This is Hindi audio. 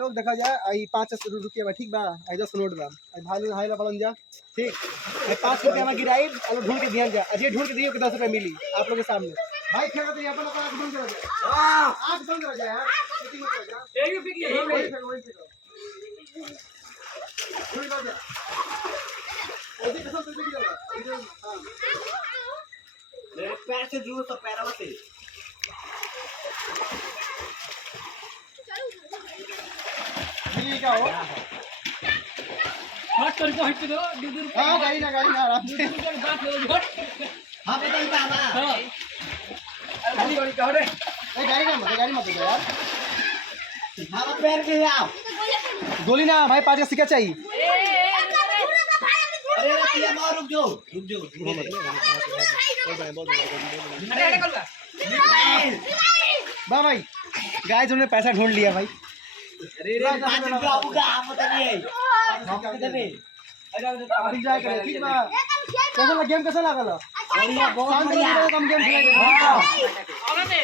लोग देखा जाए आई 5 रुपया ठीक बा आई 10 नोट बा आई भाई हाई ला पलन जा ठीक आई 5 रुपया में गिराई और ढूंढ के दिया जा अजय ढूंढ के दियो कि 10 रुपया मिली आप लोग के सामने भाई खेल तो अपन अपन आंख बंद कर दे आंख बंद कर जा यार सेटिंग मत कर जा एक भी पिक यही वही फिर ढूंढ कर जा ऐसे कसम से पिक कर हां मेरे पैर से दूर तो पैर मत क्या हो हट कर हट दो दूर हां गाड़ी ना आराम से बात हो हट हां बताइए बाबा हां गाड़ी गाड़ी का रे ए गाड़ी मत दो यार हां पैर के आओ गोली ना भाई 5 का सिक्का चाहिए अरे पिया मार रुक जाओ अरे अरे कर बा भाई गाइस हमने पैसा ढूंढ लिया भाई अरे रे 5 रुपया आऊंगा हम बताइए हम देबे अरे अभी जाए करे ठीक बा कैसा गेम कैसा लागल बढ़िया बहुत बढ़िया कम गेम खेले हां आवे